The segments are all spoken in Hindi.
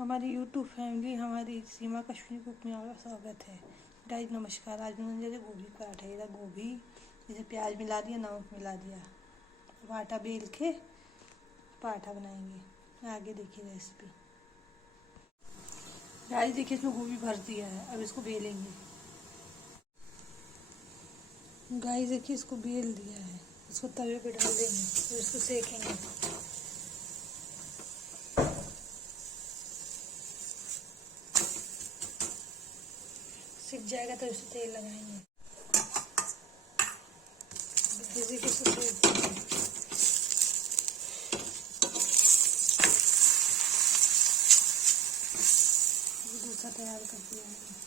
हमारी यूट्यूब फैमिली, हमारी सीमा कश्मीरी कुक में आपका स्वागत है। गाइस नमस्कार। आज मैंने जैसे गोभी पराठा, ये गोभी जैसे प्याज मिला दिया, नमक मिला दिया, अब आटा बेल के पराठा बनाएंगे। आगे देखिए रेसिपी। गाइस देखिए इसमें गोभी भर दिया है, अब इसको बेलेंगे। गाइस देखिए इसको बेल दिया है, इसको तवे पे डाल देंगे, फिर इसको सेकेंगे। सिक जाएगा तो इसमें तेल लगाएंगे। दूसरा तैयार कर दिया है।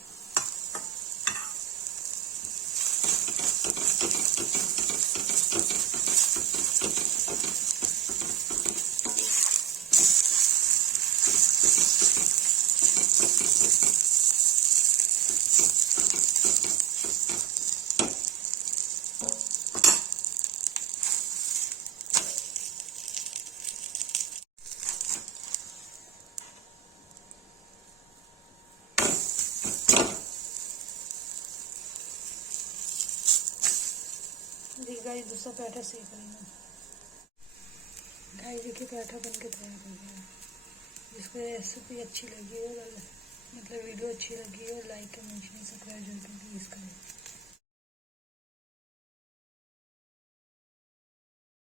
गाइस दूसरा पराठा सेक रही हूँ। गाइस देखिए पराठा बन के तैयार हो गया। जिसको रेसिपी अच्छी लगी हो, मतलब वीडियो अच्छी लगी हो, लाइक कमेंट सब्सक्राइब जरूर प्लीज़ करें।